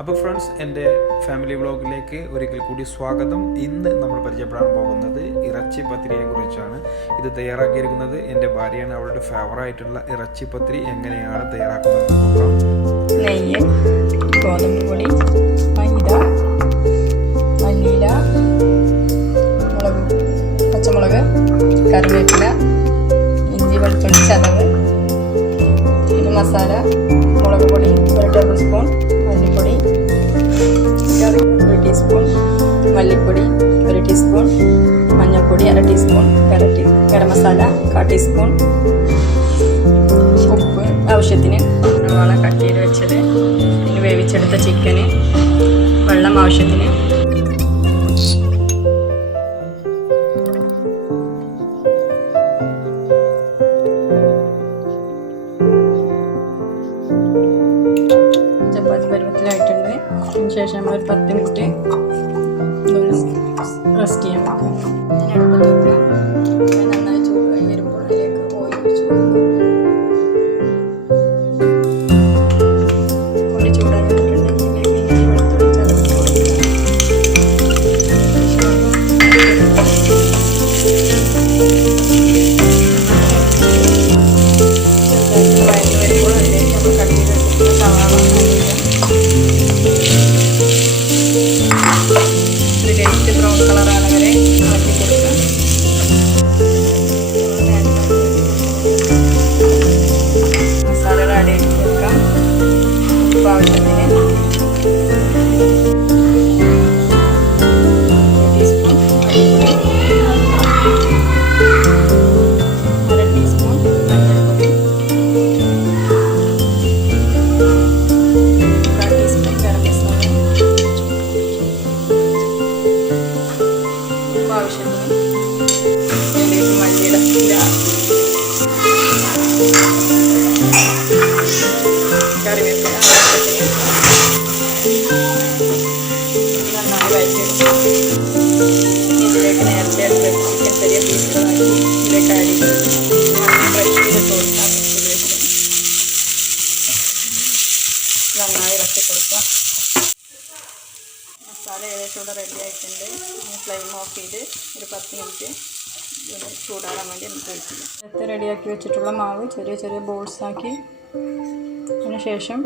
അപ്പോൾ ഫ്രണ്ട്സ്, എൻ്റെ ഫാമിലി വ്ളോഗിലേക്ക് ഒരിക്കൽ കൂടി സ്വാഗതം. ഇന്ന് നമ്മൾ പരിചയപ്പെടാൻ പോകുന്നത് ഇറച്ചി പത്തിരിയെ കുറിച്ചാണ്. ഇത് തയ്യാറാക്കിയിരിക്കുന്നത് എൻ്റെ ഭാര്യയാണ്. അവളുടെ ഫേവറായിട്ടുള്ള ഇറച്ചി പത്തിരി എങ്ങനെയാണ് തയ്യാറാക്കുന്നത് നോക്കാം. നെയ്യ്, ഗോതമ്പ് പൊടി, മൈദ, മല്ലിയില, പച്ചമുളക്, കറിവേപ്പില, ഇഞ്ചി വെളുത്തുള്ളി ചതവ്, പിന്നെ മസാല, മുളക് പൊടി 1 ടേബിൾ സ്പൂൺ, മല്ലിപ്പൊടി 1 ടീസ്പൂൺ, മല്ലിപ്പൊടി 1 ടീസ്പൂൺ, മഞ്ഞൾപ്പൊടി 1/2 ടീസ്പൂൺ, ഗരം മസാല 1/4 ടീസ്പൂൺ, ഉപ്പ് ആവശ്യത്തിന്, സവാള കട്ട് ചെയ്ത് വെച്ചത്, പിന്നെ വേവിച്ചെടുത്ത ചിക്കന്, വെള്ളം ആവശ്യത്തിന്. ചപ്പാത്തി പരുവത്തിലായിട്ടുണ്ട്. അതിനുശേഷം നമ്മൾ ഒരു 10 മിനിറ്റ് റെസ്റ്റ് ചെയ്യാൻ വെക്കാം. അടുപ്പത്ത് വെക്കുക. നന്നായി ചൂടായി വരുമ്പോൾ അതിലേക്ക് ഓയിൽ ഒഴിച്ച് കൊടുക്കുക. ഓയിൽ ചൂടായി വന്നിട്ടുണ്ടെങ്കിൽ ഇതിലേക്ക് ഇഞ്ചി വെളുത്തുള്ളി ചതച്ച് കൊടുക്കുക. ചെറുതായിട്ട് വഴറ്റി വരുമ്പോൾ അതിലേക്ക് നമ്മൾ കട്ട് ചെയ്ത് വെച്ചിട്ടുള്ള സവാള ഒരു ലൈറ്റ് ബ്രൗൺ കളറാണ് വരെ ഇളക്കി കൊടുക്കുക. മസാല ആഡ് ചെയ്ത് കൊടുക്കാം. ഉപ്പ് ആവശ്യത്തിന്, 1 ടീസ്പൂൺ മല്ലിപ്പൊടി, 1/2 ടീസ്പൂൺ മഞ്ഞൾപ്പൊടി, 1/4 ടീസ്പൂൺ ഗരം മസാല, ആവശ്യത്തിന്, അതിലേക്ക് മല്ലിയില, കറിവേപ്പില ആവശ്യത്തിന് നന്നായി വഴറ്റിയെടുക്കും. ഇതിലേക്ക് നേരത്തെ എടുത്ത് ചിക്കൻ ചെറിയ പീസുകളാക്കി ഇതിലേക്ക് ആഡ് ചെയ്ത് ബ്രഷ് ചെയ്തിട്ട് കൊടുക്കാം. നന്നായി ഇളക്കി കൊടുക്കാം. മസാല ഏകദേശം ഇവിടെ റെഡി ആയിട്ടുണ്ട്. ഫ്ലെയിം ഓഫ് ചെയ്ത് ഒരു 10 മിനിറ്റ് ചൂടാകാൻ വേണ്ടി നമുക്ക് വെച്ചില്ല. നേരത്തെ റെഡിയാക്കി വെച്ചിട്ടുള്ള മാവ് ചെറിയ ചെറിയ ബോൾസാക്കി അതിന് ശേഷം